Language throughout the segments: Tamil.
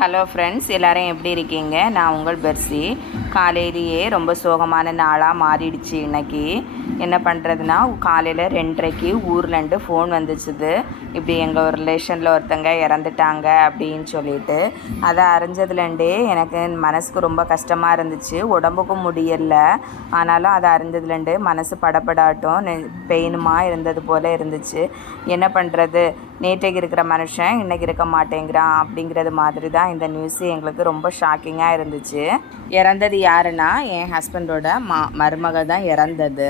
ஹலோ ஃப்ரெண்ட்ஸ், எல்லோரும் எப்படி இருக்கீங்க? நான் உங்கள் பெர்சி. காலையிலேயே ரொம்ப சோகமான நாளாக மாறிடுச்சு. இன்றைக்கி என்ன பண்ணுறதுனா, காலையில் 2:30க்கு ஊர்லேருந்து ஃபோன் வந்துச்சுது. இப்படி எங்கள் ஒரு ரிலேஷனில் ஒருத்தங்க இறந்துட்டாங்க அப்படின்னு சொல்லிட்டு. அதை அறிஞ்சதுலேருந்தே எனக்கு மனசுக்கு ரொம்ப கஷ்டமாக இருந்துச்சு. உடம்புக்கும் முடியலை. ஆனாலும் அதை அறிஞ்சதுலேருந்து மனசு படப்படாட்டும் பெயினுமா இருந்தது போல் இருந்துச்சு. என்ன பண்ணுறது, நேற்றைக்கு இருக்கிற மனுஷன் இன்றைக்கி இருக்க மாட்டேங்கிறான் அப்படிங்கிறது மாதிரி தான் இந்த நியூஸு எங்களுக்கு ரொம்ப ஷாக்கிங்காக இருந்துச்சு. இறந்தது யாருன்னா, என் ஹஸ்பண்டோட மருமக தான் இறந்தது.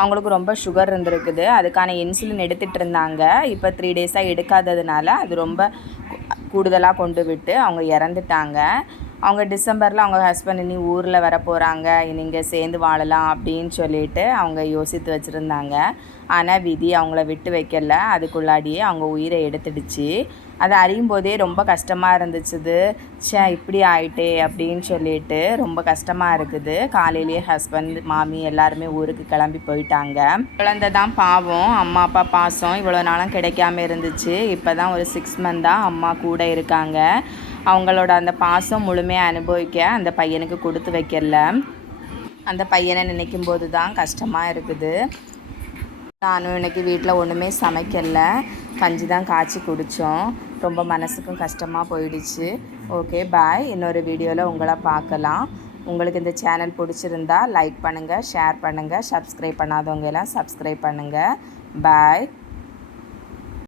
அவங்களுக்கு ரொம்ப சுகர் இருந்திருக்குது. அதுக்கான இன்சுலின் எடுத்துகிட்டு இருந்தாங்க. இப்போ 3 டேஸாக எடுக்காததுனால அது ரொம்ப கூடுதலாக கொண்டு விட்டு அவங்க இறந்துட்டாங்க. அவங்க டிசம்பரில் அவங்க ஹஸ்பண்ட் இனி ஊரில் வர போகிறாங்க, இங்கே சேர்ந்து வாழலாம் அப்படின்னு சொல்லிட்டு அவங்க யோசித்து வச்சுருந்தாங்க. ஆனால் விதி அவங்கள விட்டு வைக்கல. அதுக்குள்ளாடியே அவங்க உயிரை எடுத்துடுச்சு. அதை அறியும் போதே ரொம்ப கஷ்டமாக இருந்துச்சுது. இப்படி ஆயிட்டே அப்படின்னு சொல்லிட்டு ரொம்ப கஷ்டமாக இருக்குது. காலையிலேயே ஹஸ்பண்ட் மாமி எல்லாருமே ஊருக்கு கிளம்பி போயிட்டாங்க. குழந்தை தான் பாவம், அம்மா அப்பா பாசம் இவ்வளோ நாளும் கிடைக்காம இருந்துச்சு. இப்போ தான் ஒரு 6 மந்தாக அம்மா கூட இருக்காங்க. அவங்களோட அந்த பாசம் முழுமையாக அனுபவிக்க அந்த பையனுக்கு கொடுத்து வைக்கல. அந்த பையனை நினைக்கும் போது தான் கஷ்டமாக இருக்குது. நானும் இன்றைக்கி வீட்டில் ஒன்றுமே சமைக்கலை, கஞ்சி தான் காய்ச்சி குடித்தோம். ரொம்ப மனசுக்கும் கஷ்டமாக போயிடுச்சு. ஓகே, பாய். இன்னொரு வீடியோவில் உங்களை பார்க்கலாம். உங்களுக்கு இந்த சேனல் பிடிச்சிருந்தா லைக் பண்ணுங்கள், ஷேர் பண்ணுங்கள், சப்ஸ்கிரைப் பண்ணாதவங்க எல்லாம் சப்ஸ்கிரைப் பண்ணுங்கள். பாய்.